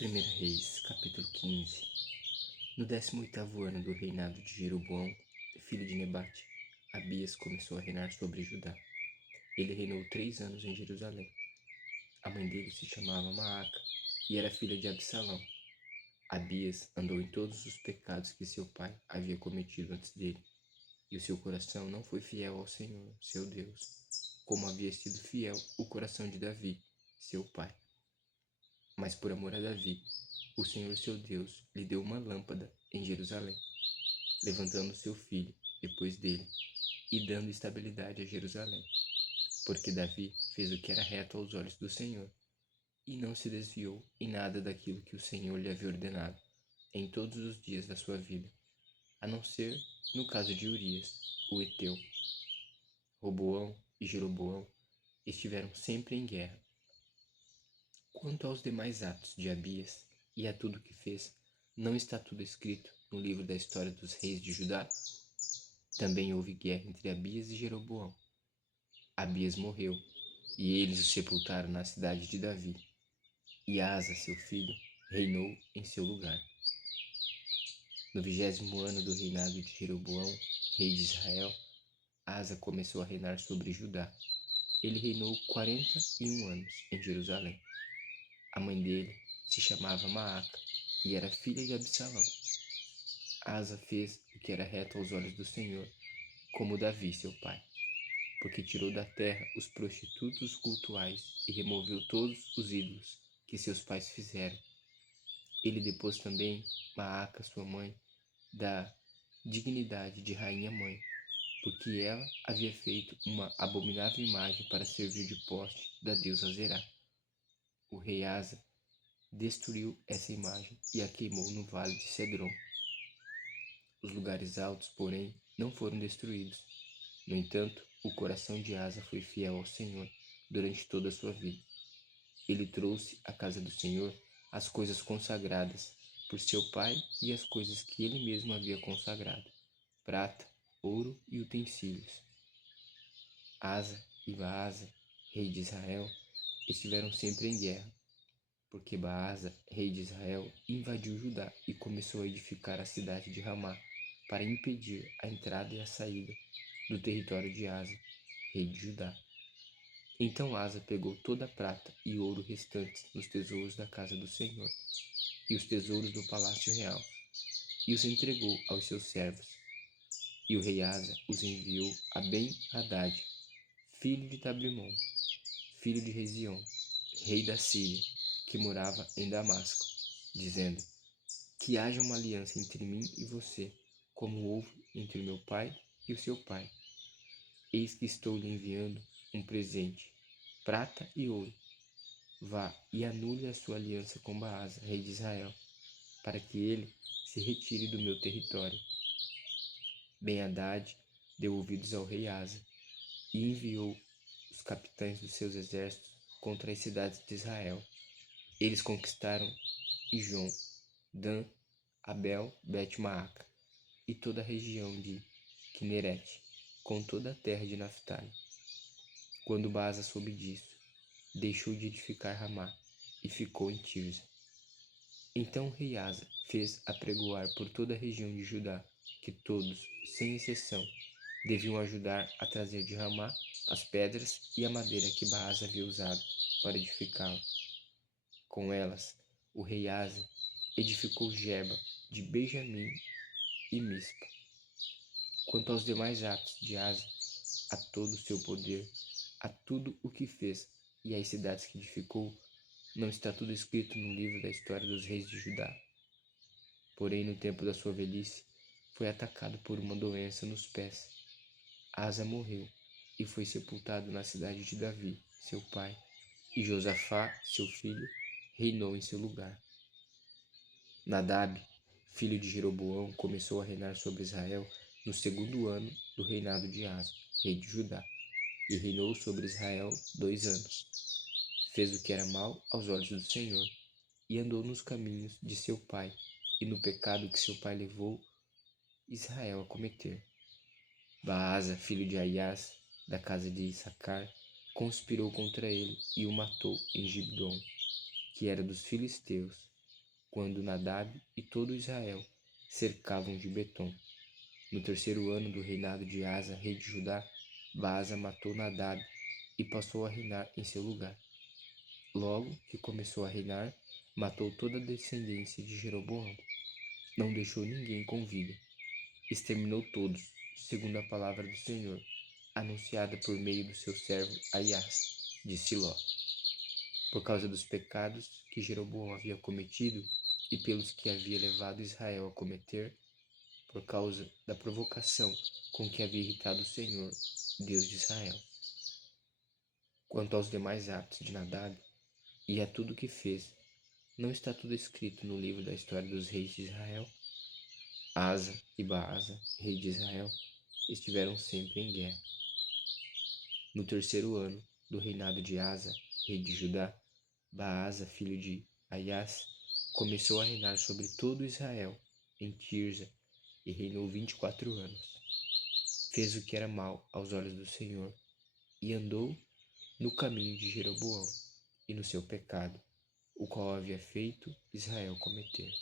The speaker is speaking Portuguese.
1 Reis, capítulo 15. No 18º ano do reinado de Jeroboão, filho de Nebate, Abias começou a reinar sobre Judá. Ele reinou 3 anos em Jerusalém. A mãe dele se chamava Maaca e era filha de Absalão. Abias andou em todos os pecados que seu pai havia cometido antes dele, e o seu coração não foi fiel ao Senhor, seu Deus, como havia sido fiel o coração de Davi, seu pai. Mas por amor a Davi, o Senhor seu Deus lhe deu uma lâmpada em Jerusalém, levantando seu filho depois dele e dando estabilidade a Jerusalém, porque Davi fez o que era reto aos olhos do Senhor e não se desviou em nada daquilo que o Senhor lhe havia ordenado em todos os dias da sua vida, a não ser no caso de Urias, o heteu. Roboão e Jeroboão estiveram sempre em guerra. Quanto aos demais atos de Abias e a tudo que fez, não está tudo escrito no livro da história dos reis de Judá? Também houve guerra entre Abias e Jeroboão. Abias morreu, e eles o sepultaram na cidade de Davi. E Asa, seu filho, reinou em seu lugar. No 20º ano do reinado de Jeroboão, rei de Israel, Asa começou a reinar sobre Judá. Ele reinou 41 anos em Jerusalém. A mãe dele se chamava Maaca e era filha de Absalão. Asa fez o que era reto aos olhos do Senhor, como Davi, seu pai, porque tirou da terra os prostitutos cultuais e removeu todos os ídolos que seus pais fizeram. Ele depôs também Maaca, sua mãe, da dignidade de rainha-mãe, porque ela havia feito uma abominável imagem para servir de poste da deusa Zerá. O rei Asa destruiu essa imagem e a queimou no vale de Cedron. Os lugares altos, porém, não foram destruídos. No entanto, o coração de Asa foi fiel ao Senhor durante toda a sua vida. Ele trouxe à casa do Senhor as coisas consagradas por seu pai e as coisas que ele mesmo havia consagrado, prata, ouro e utensílios. Asa e Baasa, rei de Israel, estiveram sempre em guerra, porque Baasa, rei de Israel, invadiu Judá e começou a edificar a cidade de Ramá para impedir a entrada e a saída do território de Asa, rei de Judá. Então Asa pegou toda a prata e ouro restantes nos tesouros da casa do Senhor e os tesouros do palácio real, e os entregou aos seus servos. E o rei Asa os enviou a Ben-Hadad, filho de Tabrimon, filho de Rezion, rei da Síria, que morava em Damasco, dizendo: que haja uma aliança entre mim e você, como houve entre o meu pai e o seu pai. Eis que estou lhe enviando um presente, prata e ouro. Vá e anule a sua aliança com Baasa, rei de Israel, para que ele se retire do meu território. Ben-Hadad deu ouvidos ao rei Asa e enviou os capitães dos seus exércitos contra as cidades de Israel. Eles conquistaram Ijon, Dan, Abel, Bet-Maaca e toda a região de Quinerete, com toda a terra de Naftali. Quando Baasa soube disso, deixou de edificar Ramá e ficou em Tirza. Então o rei Asa fez apregoar por toda a região de Judá que todos, sem exceção, deviam ajudar a trazer de Ramá as pedras e a madeira que Baasa havia usado para edificá-la. Com elas, o rei Asa edificou Geba de Benjamim e Mispa. Quanto aos demais atos de Asa, a todo o seu poder, a tudo o que fez e às cidades que edificou, não está tudo escrito no livro da história dos reis de Judá? Porém, no tempo da sua velhice, foi atacado por uma doença nos pés. Asa morreu e foi sepultado na cidade de Davi, seu pai, e Josafá, seu filho, reinou em seu lugar. Nadab, filho de Jeroboão, começou a reinar sobre Israel no 2º ano do reinado de Asa, rei de Judá, e reinou sobre Israel 2 anos. Fez o que era mal aos olhos do Senhor, e andou nos caminhos de seu pai, e no pecado que seu pai levou Israel a cometer. Baasa, filho de Aias, da casa de Issacar, conspirou contra ele e o matou em Gibdom, que era dos filisteus, quando Nadab e todo Israel cercavam Gibeton. No terceiro ano do reinado de Asa, rei de Judá, Baasa matou Nadab e passou a reinar em seu lugar. Logo que começou a reinar, matou toda a descendência de Jeroboão. Não deixou ninguém com vida. Exterminou todos, segundo a palavra do Senhor, anunciada por meio do seu servo Aias, de Siló. Por causa dos pecados que Jeroboão havia cometido e pelos que havia levado Israel a cometer, por causa da provocação com que havia irritado o Senhor, Deus de Israel. Quanto aos demais atos de Nadab e a tudo o que fez, não está tudo escrito no livro da história dos reis de Israel? Asa e Baasa, rei de Israel, estiveram sempre em guerra. No terceiro ano do reinado de Asa, rei de Judá, Baasa, filho de Aias, começou a reinar sobre todo Israel, em Tirza, e reinou 24 anos. Fez o que era mal aos olhos do Senhor, e andou no caminho de Jeroboão, e no seu pecado, o qual havia feito Israel cometer.